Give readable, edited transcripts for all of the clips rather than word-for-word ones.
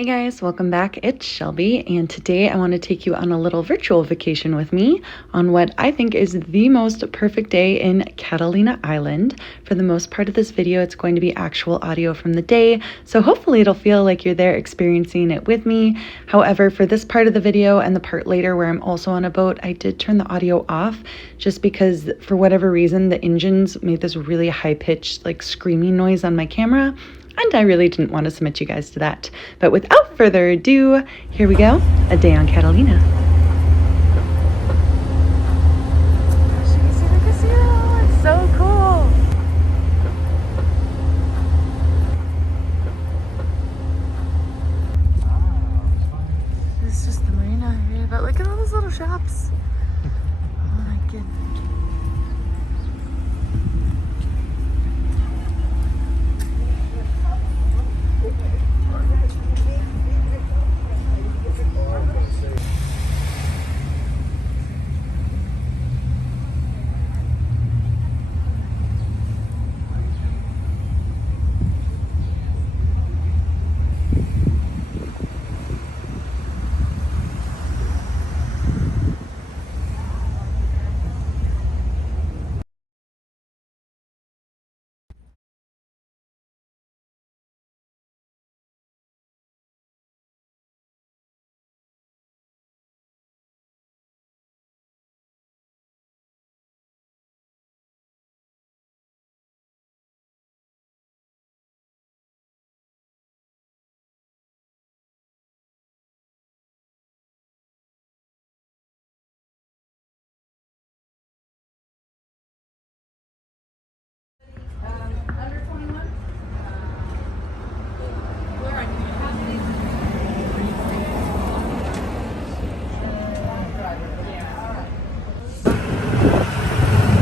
Hey guys, welcome back. It's Shelby, and today I want to take you on a little virtual vacation with me on what I think is the most perfect day in Catalina Island. For the most part of this video, it's going to be actual audio from the day, so hopefully it'll feel like you're there experiencing it with me. However, for this part of the video and the part later where I'm also on a boat, I did turn the audio off just because for whatever reason, the engines made this really high-pitched like screaming noise on my camera. And I really didn't want to submit you guys to that. But without further ado, here we go, a day on Catalina. Gosh, you can see the casino. It's so cool. This is just the marina here, but look at all those little shops. Oh my goodness.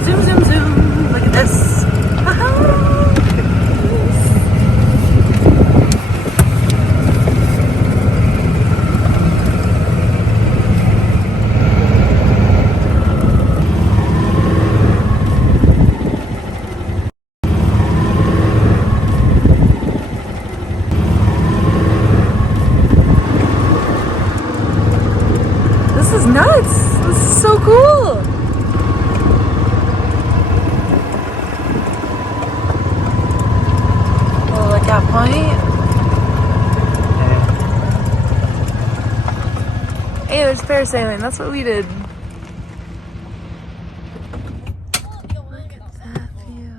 Zoom, zoom, zoom. Look at this. This is nuts. This is so cool. That point. Hey, there's parasailing. That's what we did. Look at that view.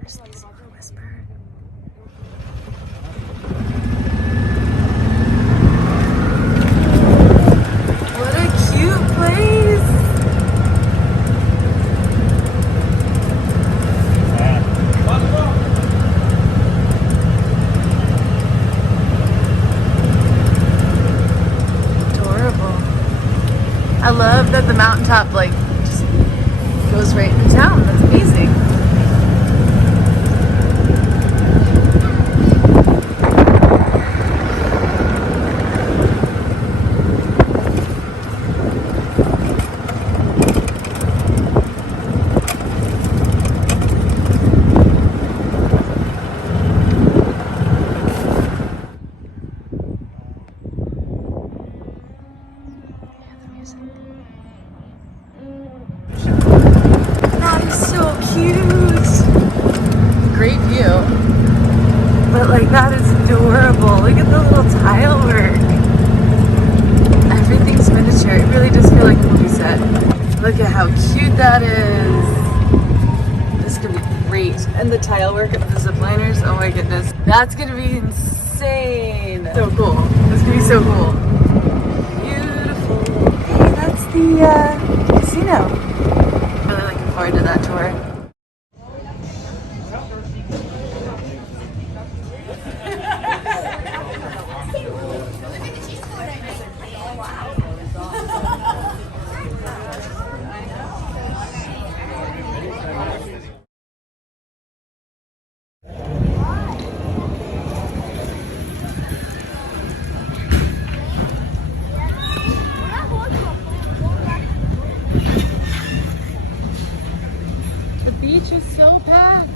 There's these for Whisper. What a cute place. I love that the mountaintop like just goes right into town. That's amazing. That is so cute. Great view. But like that is adorable. Look at the little tile work. Everything's miniature. It really does feel like a movie set. Look at how cute that is. This is gonna be great. And the tile work of the zip liners. Oh my goodness. That's gonna be insane. So cool. It's gonna be so cool. Beautiful. Hey, that's the casino. Really looking forward to that tour. The beach is so packed.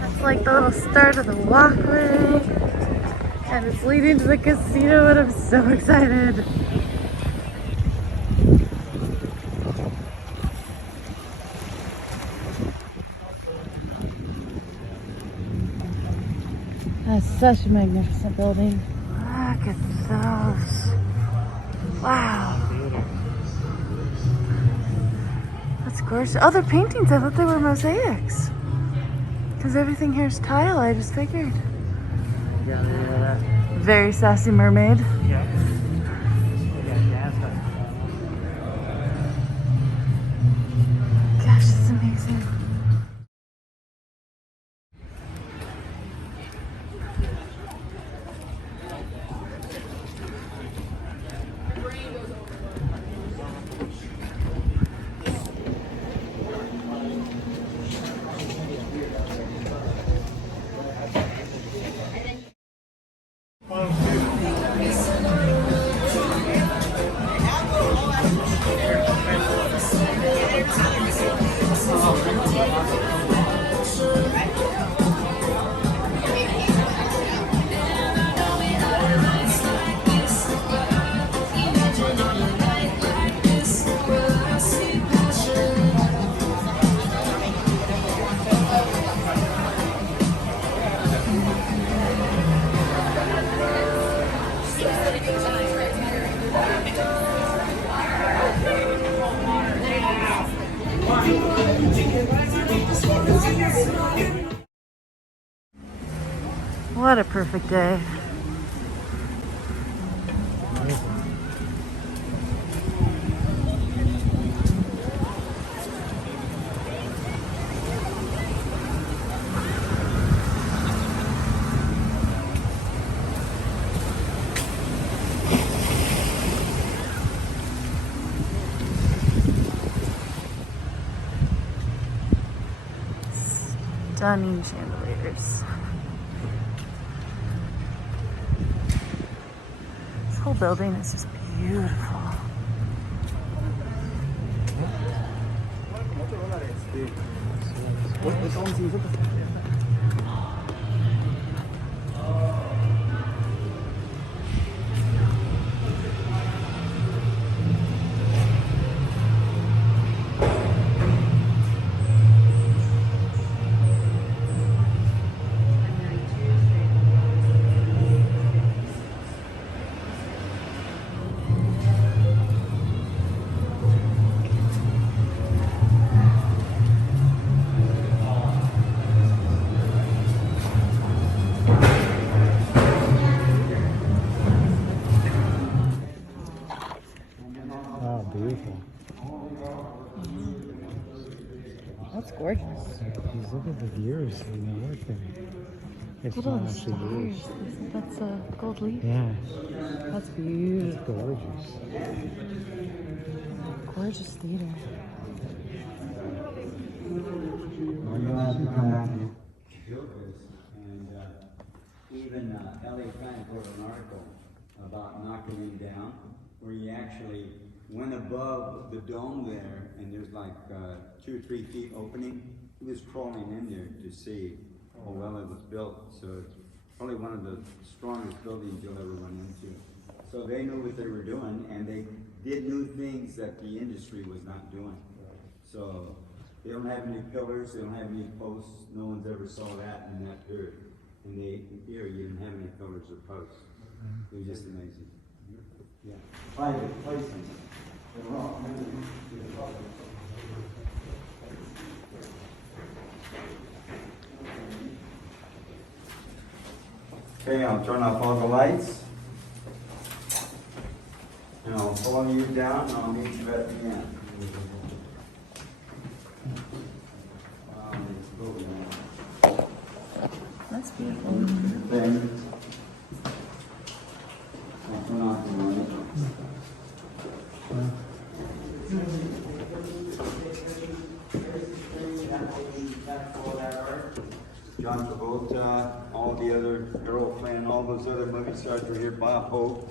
That's like the little start of the walkway. And it's leading to the casino and I'm so excited. That's such a magnificent building. Look at those. Wow. That's gorgeous. Oh, they're paintings. I thought they were mosaics. Because everything here is tile, I just figured. Yeah. Very sassy mermaid. Yeah. Gosh, it's amazing. What a perfect day. Stunning chandeliers. This whole building is just beautiful. Wow, beautiful. That's gorgeous. Just look at the gears in the work there. It's Look at all not the actually gears. stars. That's a gold leaf. Yeah, That's it's beautiful. gorgeous. Gorgeous theater. We're gonna have to come out and build this, and even LA Times wrote an article about knocking him down, where he actually went above the dome there, and there's like 2 or 3 feet opening. He was crawling in there to see how well it was built. So it's probably one of the strongest buildings you'll ever run into. So they knew what they were doing, and they did new things that the industry was not doing. So they don't have any pillars, they don't have any posts. No one's ever saw that in that period. And here you didn't have any pillars or posts. It was just amazing. Yeah. Private placement. Okay, I'll turn off all the lights. And I'll follow you down and I'll meet you at the end. Wow, it's cool, man. That's beautiful. Then, I'll turn off the light. John Travolta, all the other Errol Flynn, all those other movie stars were here, Bob Hope.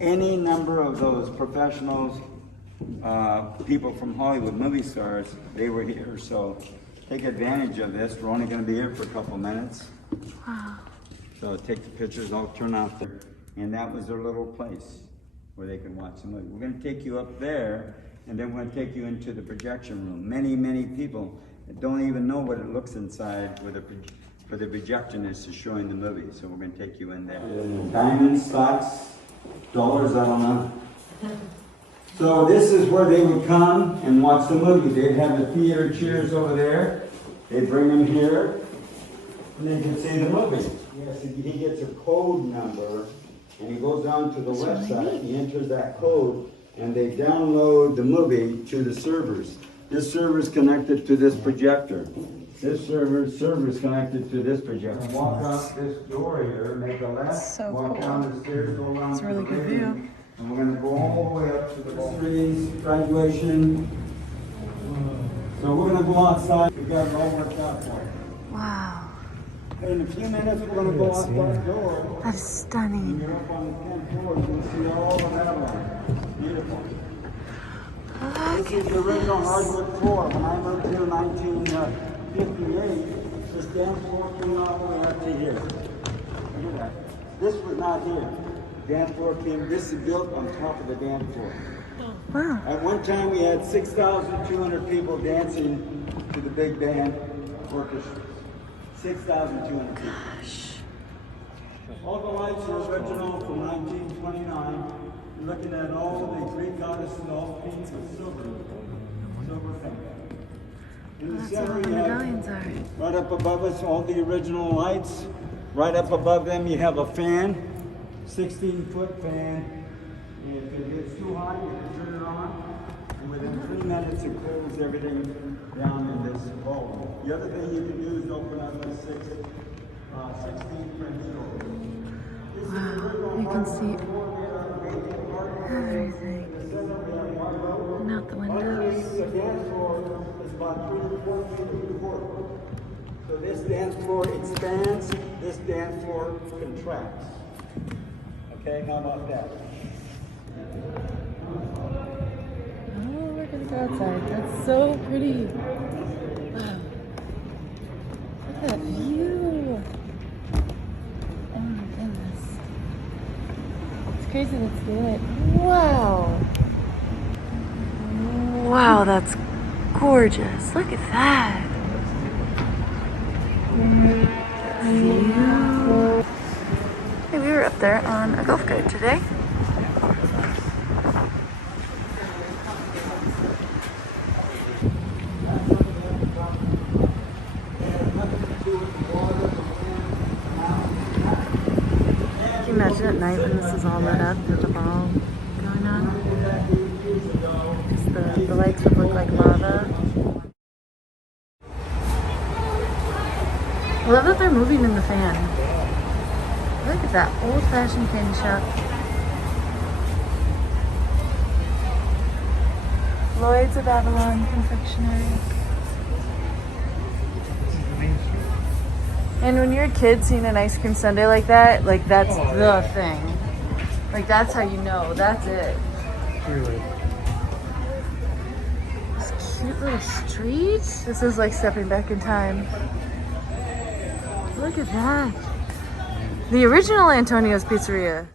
Any number of those professionals, people from Hollywood, movie stars, they were here. So take advantage of this. We're only going to be here for a couple minutes. Wow. So take the pictures, I'll turn off there. And that was their little place where they could watch the movie. We're going to take you up there, and then we're going to take you into the projection room. Many, many people don't even know what it looks inside where the projectionist is showing the movie. So we're going to take you in there. Diamonds, stocks, dollars, I don't know. So this is where they would come and watch the movie. They'd have the theater chairs over there. They'd bring them here, and they could see the movie. Yes, he gets a code number, and he goes on to the website. He enters that code, and they download the movie to the servers. This server is connected to this projector. This server's connected to this projector. Walk out this door here, make a left, So walk cool. down the stairs, go around. It's a really to good the view. railing, and we're going to go all the way up to the trees, graduation. So we're going to go outside. We got it all worked out for you. Wow. In a few minutes, we're going to go out that door. That is stunning. You're up on the 10th floor, you can see all of that one. Beautiful. This is the original hardwood floor. When I moved here in 1958, this dance floor came all the way up to here. Look at that. This was not here. Dance floor came, this is built on top of the dance floor. Wow. At one time, we had 6,200 people dancing to the big band orchestra. 6,200 people. All the lights are original from 1929. You're looking at all the Greek goddesses, all pink with silver thing. In the That's center, where all the you have, medallions are. right up above us, all the original lights. Right up above them, you have a fan, 16-foot fan. And if it gets too hot, you can turn it on. And within 3 minutes, it cools everything down in this ballroom. The other thing you can do is open up a 16 French door. Wow. You can see everything. And out the windows. The dance floor is about 3 to 4 feet of floor. So this dance floor expands, this dance floor contracts. Okay, how about that? Oh, we're gonna go outside. That's so pretty. Wow. Look at that view. Oh my goodness. It's crazy that's good. Wow. Wow, that's gorgeous. Look at that. View. Hey, we were up there on a golf cart today. Can you imagine at night when this is all lit up with the ball going on? Just the lights would look like lava. I love that they're moving in the fan. Look at that old-fashioned candy shop. Lloyd's of Babylon Confectionery. And when you're a kid seeing an ice cream sundae like that's the thing. Like, that's how you know. That's it. Really? This cute little street. This is like stepping back in time. Look at that. The original Antonio's Pizzeria.